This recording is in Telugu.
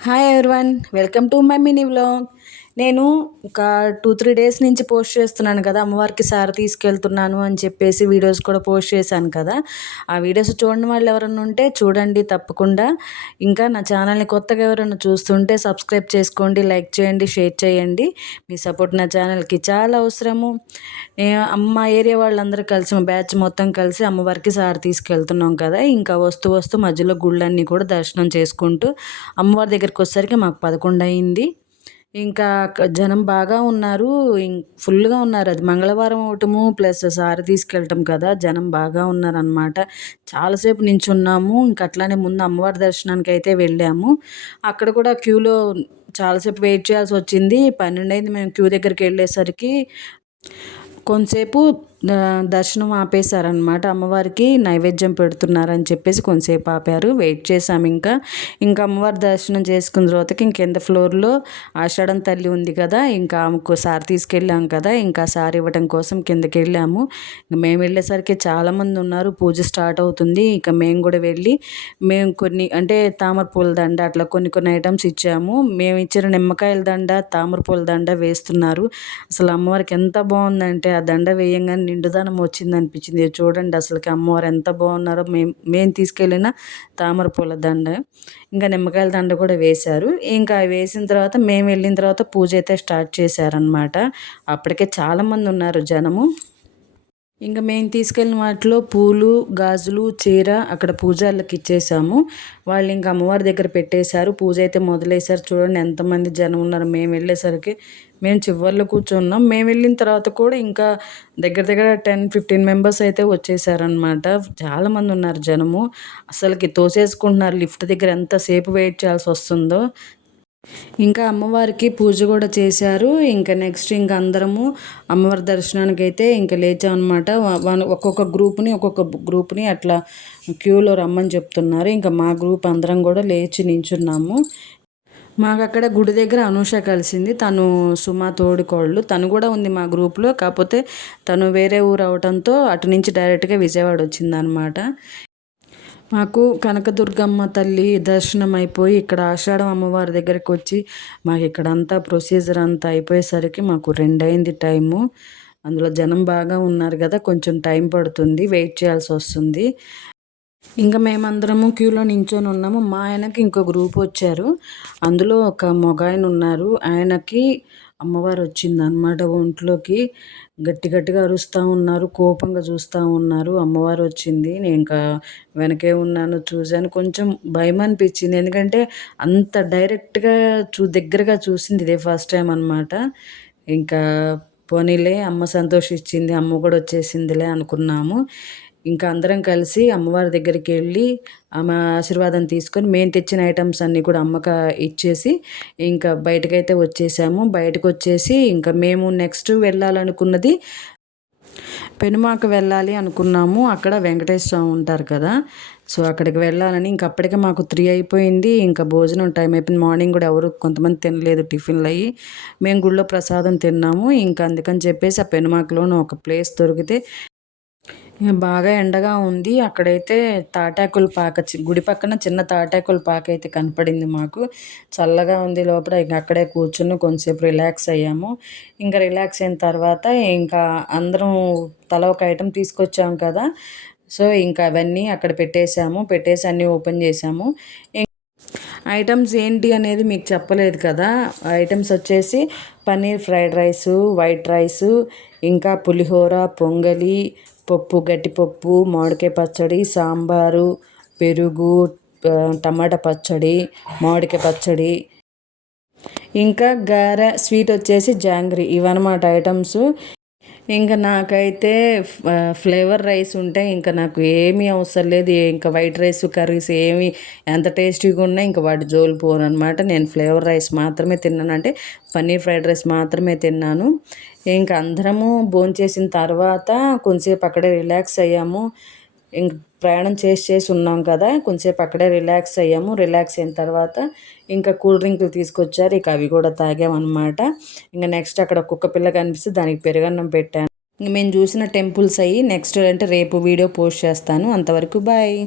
Hi everyone, welcome to my mini vlog. నేను ఒక టూ త్రీ డేస్ నుంచి పోస్ట్ చేస్తున్నాను కదా అమ్మవారికి సార్ తీసుకెళ్తున్నాను అని చెప్పేసి వీడియోస్ కూడా పోస్ట్ చేశాను కదా ఆ వీడియోస్ చూడని వాళ్ళు ఎవరైనా ఉంటే చూడండి తప్పకుండా ఇంకా నా ఛానల్ని కొత్తగా ఎవరైనా చూస్తుంటే సబ్స్క్రైబ్ చేసుకోండి లైక్ చేయండి షేర్ చేయండి మీ సపోర్ట్ నా ఛానల్కి చాలా అవసరము అమ్మ ఏరియా వాళ్ళందరూ కలిసి మా బ్యాచ్ మొత్తం కలిసి అమ్మవారికి సారి తీసుకెళ్తున్నాం కదా ఇంకా వస్తూ వస్తూ మధ్యలో గుళ్ళన్నీ కూడా దర్శనం చేసుకుంటూ అమ్మవారి దగ్గరికి వచ్చేసరికి మాకు పదకొండు అయింది ఇంకా జనం బాగా ఉన్నారు ఫుల్గా ఉన్నారు అది మంగళవారం అవటము ప్లస్ సారి తీసుకెళ్ళటం కదా జనం బాగా ఉన్నారనమాట చాలాసేపు నించున్నాము ఇంకా అట్లానే ముందు అమ్మవారి దర్శనానికి అయితే వెళ్ళాము అక్కడ కూడా క్యూలో చాలాసేపు వెయిట్ చేయాల్సి వచ్చింది పన్నెండు అయింది మేము క్యూ దగ్గరికి వెళ్ళేసరికి కొంతసేపు దర్శనం ఆపేశారనమాట అమ్మవారికి నైవేద్యం పెడుతున్నారని చెప్పేసి కొంతసేపు ఆపారు వెయిట్ చేశాము ఇంకా ఇంకా అమ్మవారి దర్శనం చేసుకున్న తర్వాతకి ఇంకెంత ఫ్లోర్లో ఆషాఢం తల్లి ఉంది కదా ఇంకా ఆమెకు సారి తీసుకెళ్ళాము కదా ఇంకా సార్ ఇవ్వడం కోసం కిందకి వెళ్ళాము మేము వెళ్ళేసరికి చాలామంది ఉన్నారు పూజ స్టార్ట్ అవుతుంది ఇంకా మేము కూడా వెళ్ళి మేము కొన్ని అంటే తామర పూల దండ అట్లా కొన్ని కొన్ని ఐటమ్స్ ఇచ్చాము మేము ఇచ్చిన నిమ్మకాయల దండ తామర పూల దండ వేస్తున్నారు అసలు అమ్మవారికి ఎంత బాగుందంటే ఆ దండ వేయంగానే నిండుదనం వచ్చింది అనిపించింది చూడండి అసలుకి అమ్మవారు ఎంత బాగున్నారో మేము మేము తీసుకెళ్ళిన తామర పూల దండ ఇంకా నిమ్మకాయల దండ కూడా వేశారు ఇంకా అవి వేసిన తర్వాత మేము వెళ్ళిన తర్వాత పూజ అయితే స్టార్ట్ చేశారనమాట అప్పటికే చాలామంది ఉన్నారు జనము ఇంకా మేము తీసుకెళ్ళిన వాటిలో పూలు గాజులు చీర అక్కడ పూజార్లకు ఇచ్చేసాము వాళ్ళు ఇంకా అమ్మవారి దగ్గర పెట్టేశారు పూజ అయితే మొదలేశారు చూడండి ఎంతమంది జనం ఉన్నారు మేము వెళ్ళేసరికి మేము చివరిలో కూర్చున్నాం మేము వెళ్ళిన తర్వాత కూడా ఇంకా దగ్గర దగ్గర టెన్ ఫిఫ్టీన్ మెంబర్స్ అయితే వచ్చేసారనమాట చాలామంది ఉన్నారు జనము అసలుకి తోసేసుకుంటున్నారు లిఫ్ట్ దగ్గర ఎంతసేపు వెయిట్ చేయాల్సి వస్తుందో ఇంకా అమ్మవారికి పూజ కూడా చేశారు ఇంకా నెక్స్ట్ ఇంక అందరము అమ్మవారి దర్శనానికి అయితే ఇంకా లేచామన్నమాట ఒక్కొక్క గ్రూప్ని ఒక్కొక్క గ్రూప్ని అట్లా క్యూలో రమ్మని చెప్తున్నారు ఇంకా మా గ్రూప్ అందరం కూడా లేచి నించున్నాము మాకు అక్కడ గుడి దగ్గర అనూష కలిసింది తను సుమా తోడుకోళ్ళు తను కూడా ఉంది మా గ్రూప్లో కాకపోతే తను వేరే ఊరు అవడంతో అటు నుంచి డైరెక్ట్గా విజయవాడ వచ్చిందనమాట మాకు కనకదుర్గమ్మ తల్లి దర్శనం అయిపోయి ఇక్కడ ఆషాఢం అమ్మవారి దగ్గరికి వచ్చి మాకు ఇక్కడ అంతా ప్రొసీజర్ అంతా అయిపోయేసరికి మాకు రెండైంది టైము అందులో జనం బాగా ఉన్నారు కదా కొంచెం టైం పడుతుంది వెయిట్ చేయాల్సి వస్తుంది ఇంకా మేమందరము క్యూలో నించొని ఉన్నాము మా ఆయనకి ఇంకో గ్రూప్ వచ్చారు అందులో ఒక మొగాయన ఉన్నారు ఆయనకి అమ్మవారు వచ్చిందనమాట ఒంట్లోకి గట్టి గట్టిగా అరుస్తూ ఉన్నారు కోపంగా చూస్తూ ఉన్నారు అమ్మవారు వచ్చింది నేను ఇంకా వెనకే ఉన్నాను చూశాను కొంచెం భయం అనిపించింది ఎందుకంటే అంత డైరెక్ట్గా చూ దగ్గరగా చూసింది ఇదే ఫస్ట్ టైం అనమాట ఇంకా పోనీలే అమ్మ సంతోషించింది అమ్మ కూడా వచ్చేసిందిలే అనుకున్నాము ఇంకా అందరం కలిసి అమ్మవారి దగ్గరికి వెళ్ళి ఆమె ఆశీర్వాదం తీసుకొని మేము తెచ్చిన ఐటమ్స్ అన్నీ కూడా అమ్మక ఇచ్చేసి ఇంకా బయటకైతే వచ్చేసాము బయటకు వచ్చేసి ఇంకా మేము నెక్స్ట్ వెళ్ళాలనుకున్నది పెనుమాకు వెళ్ళాలి అనుకున్నాము అక్కడ వెంకటేశ్వర స్వామి ఉంటారు కదా సో అక్కడికి వెళ్ళాలని ఇంక అప్పటికే మాకు త్రీ అయిపోయింది ఇంకా భోజనం టైం అయిపోయింది మార్నింగ్ కూడా ఎవరు కొంతమంది తినలేదు టిఫిన్లు అయ్యి మేము గుళ్ళో ప్రసాదం తిన్నాము ఇంకా అందుకని చెప్పేసి ఆ పెనుమాకలోనూ ఒక ప్లేస్ దొరికితే బాగా ఎండగా ఉంది అక్కడైతే తాటాకుల పాక గుడి పక్కన చిన్న తాటాకుల పాక అయితే కనపడింది మాకు చల్లగా ఉంది లోపల ఇంకా అక్కడే కూర్చుని కొంచెంసేపు రిలాక్స్ అయ్యాము ఇంకా రిలాక్స్ అయిన తర్వాత ఇంకా అందరం తల ఒక ఐటెం తీసుకొచ్చాము కదా సో ఇంకా అవన్నీ అక్కడ పెట్టేశాము పెట్టేసి అన్నీ ఓపెన్ చేశాము ఐటమ్స్ ఏంటి అనేది మీకు చెప్పలేదు కదా ఐటమ్స్ వచ్చేసి paneer fried rice white rice ఇంకా పులిహోర పొంగలి పప్పు గట్టిపప్పు మామిడికాయ పచ్చడి సాంబారు పెరుగు టమాటా పచ్చడి మామిడికాయ పచ్చడి ఇంకా గారె స్వీట్ వచ్చేసి జాంగ్రీ ఇవన్నమాట ఐటమ్స్ ఇంకా నాకైతే ఫ్లేవర్ రైస్ ఉంటే ఇంకా నాకు ఏమీ అవసరం లేదు ఇంకా వైట్ రైస్ కర్రీస్ ఏమి ఎంత టేస్టీగా ఉన్నా ఇంకా వాటి జోలు పోను అనమాట నేను ఫ్లేవర్ రైస్ మాత్రమే తిన్నాను అంటే పన్నీర్ ఫ్రైడ్ రైస్ మాత్రమే తిన్నాను ఇంకా అందరము భోంచేసిన తర్వాత కొంచెంసేపు అక్కడే రిలాక్స్ అయ్యాము ఇంక ప్రయాణం చేసి చేసి ఉన్నాం కదా కొంచెంసేపు అక్కడే రిలాక్స్ అయ్యాము రిలాక్స్ అయిన తర్వాత ఇంకా కూల్ డ్రింక్లు తీసుకొచ్చారు ఇక అవి కూడా తాగామన్నమాట ఇంకా నెక్స్ట్ అక్కడ కుక్క పిల్ల కనిపిస్తే దానికి పెరుగన్నం పెట్టాను మేము చూసిన టెంపుల్స్ అయ్యి నెక్స్ట్ అంటే రేపు వీడియో పోస్ట్ చేస్తాను అంతవరకు బాయ్